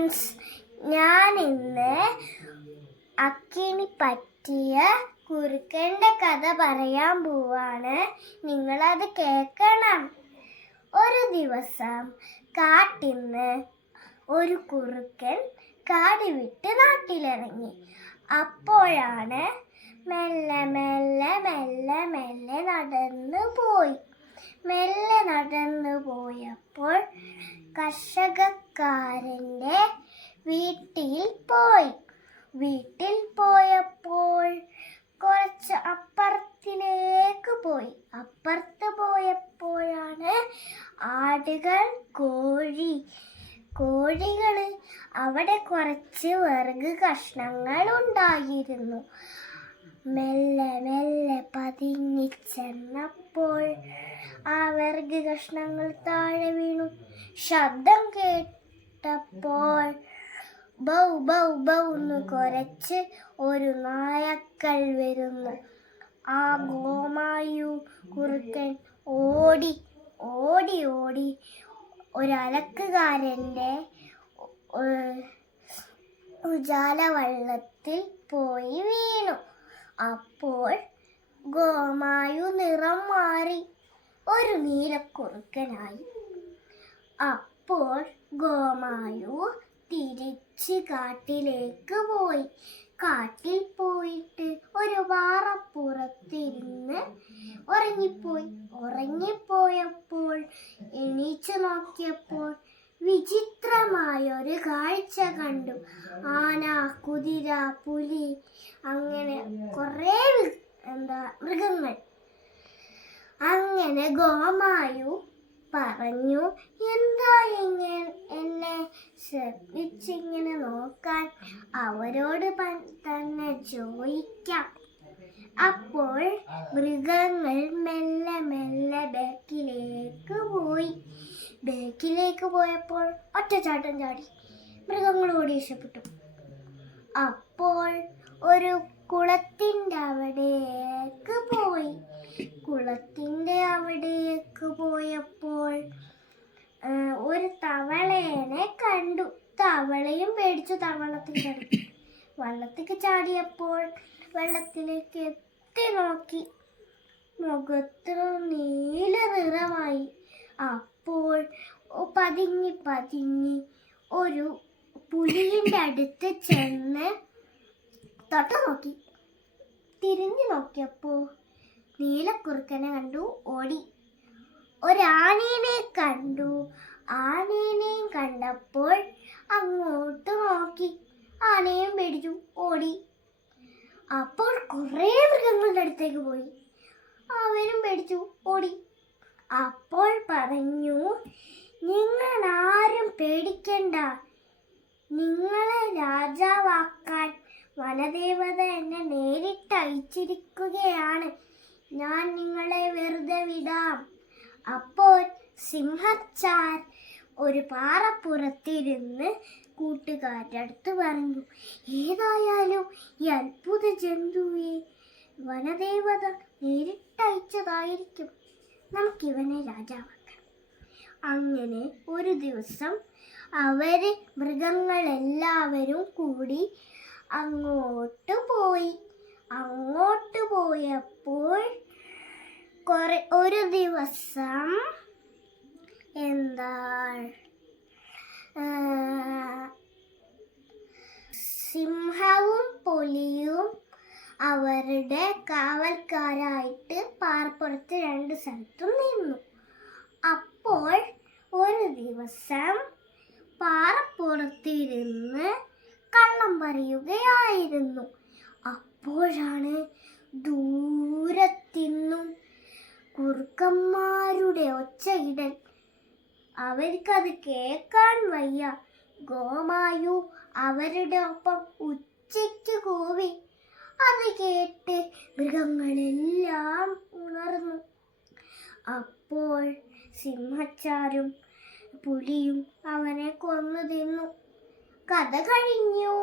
Friends, ഞാൻ ഇന്ന് അക്കിനി പറ്റിയ കുറുക്കൻ്റെ കഥ പറയാൻ പോവാണ്. നിങ്ങളത് കേൾക്കണം. ഒരു ദിവസം കാട്ടിന്ന് ഒരു കുറുക്കൻ കാട് വിട്ട് നാട്ടിലിറങ്ങി. അപ്പോഴാണ് മെല്ലെ മെല്ലെ മെല്ലെ മെല്ലെ നടന്നു പോയപ്പോൾ കർഷകക്കാരൻ്റെ വീട്ടിൽ പോയപ്പോൾ കുറച്ച് അപ്പുറത്ത് പോയപ്പോഴാണ് ആടുകൾ, കോഴികൾ അവിടെ കുറച്ച് വിറക് കഷ്ണങ്ങൾ ഉണ്ടായിരുന്നു. മെല്ലെ മെല്ലെ പതുങ്ങി ചെന്നപ്പോൾ ആ വിറക് കഷ്ണങ്ങൾ താഴെ വീണു. ശബ്ദം കേട്ടപ്പോൾ ബൗ ബൗ ബൗ എന്ന് കുരച്ച് ഒരു നായക്കൾ വരുന്നു. ആ ഗോമായു കുറുക്കൻ ഓടി ഒരലക്കുകാരൻ്റെ ഉജാലവെള്ളത്തിൽ പോയി വീണു. അപ്പോൾ ഗോമായു നിറം മാറി ഒരു നീലക്കുറുക്കനായി. അപ്പോൾ ഗോമായു തിരിച്ച് കാട്ടിലേക്ക് പോയി. കാട്ടിൽ പോയിട്ട് ഒരു പാറപ്പുറത്തിരുന്ന് ഉറങ്ങിപ്പോയപ്പോൾ എണീച്ചു നോക്കിയപ്പോൾ വിചിത്രമായൊരു കാഴ്ച കണ്ടു. ആന, കുതിര, പുലി, അങ്ങനെ കുറേ മൃഗങ്ങൾ. അങ്ങനെ ഗോമായു പറഞ്ഞു, എന്താ എന്നെ ശ്രദ്ധിച്ചിങ്ങനെ നോക്കാൻ? അവരോട് തന്നെ ചോദിക്കാം. അപ്പോൾ മൃഗങ്ങൾ മെല്ലെ മെല്ലെ ബേക്കിലേക്ക് പോയപ്പോൾ ഒറ്റച്ചാട്ടം ചാടി മൃഗങ്ങൾ ഓടി രക്ഷപ്പെട്ടു. അപ്പോൾ ഒരു കുളത്തിൻ്റെ അവിടേക്ക് പോയപ്പോൾ ഒരു തവളേനെ കണ്ടു. തവളയും പേടിച്ചു വള്ളത്തേക്ക് ചാടിയപ്പോൾ വെള്ളത്തിലേക്ക് എത്തി നോക്കി. മുഖത്ത് നീല നിറമായി. അപ്പോൾ പതുങ്ങി ഒരു പുലിയുടെ അടുത്ത് ചെന്ന് നോക്കി. തിരിഞ്ഞു നോക്കിയപ്പോൾ നീലക്കുറുക്കനെ കണ്ടു. ഓടി. ഒരാനേനെ കണ്ടു. ആനേനെയും കണ്ടപ്പോൾ അങ്ങോട്ട് നോക്കി. ആനയും പേടിച്ചു ഓടി. അപ്പോൾ കുറേ മൃഗങ്ങളുടെ അടുത്തേക്ക് പോയി. അവരും പേടിച്ചു ഓടി. അപ്പോൾ പറഞ്ഞു, നിങ്ങൾ ആരും പേടിക്കണ്ട. നിങ്ങളെ രാജാവാക്കാൻ വനദേവത എന്നെ നേരിട്ട് അയച്ചിരിക്കുകയാണ്. ഞാൻ നിങ്ങളെ വെറുതെ വിടാം. അപ്പോൾ സിംഹച്ചാർ ഒരു പാറപ്പുറത്തിരുന്ന് കൂട്ടുകാരുടെ അടുത്ത് പറഞ്ഞു, ഏതായാലും ഈ അത്ഭുത ജന്തുവെ വനദേവത നേരിട്ടയച്ചതായിരിക്കും. നമുക്കിവനെ രാജാവാക്കാം. അങ്ങനെ ഒരു ദിവസം മൃഗങ്ങളെല്ലാവരും കൂടി അങ്ങോട്ട് പോയപ്പോൾ ഒരു ദിവസം സിംഹവും പുലിയും അവരുടെ കാവൽക്കാരായിട്ട് പാറപ്പുറത്ത് 2 സ്ഥലത്തും നിന്നു. അപ്പോൾ ഒരു ദിവസം പാറപ്പുറത്തിരുന്ന് കള്ളം പറയുകയായിരുന്നു. അപ്പോഴാണ് ദൂരത്തിന്നും കുറുക്കന്മാരുടെ ഒച്ചയിടൽ. അവർക്കത് കേൾക്കാൻ വയ്യ. ഗോമായു അവരുടെ ഒപ്പം ഉച്ചയ്ക്ക് കൂവി. അത് കേട്ട് മൃഗങ്ങളെല്ലാം ഉണർന്നു. അപ്പോൾ സിംഹച്ചാരും പുലിയും അവനെ കൊന്നു തിന്നു. കഥ കഴിഞ്ഞു.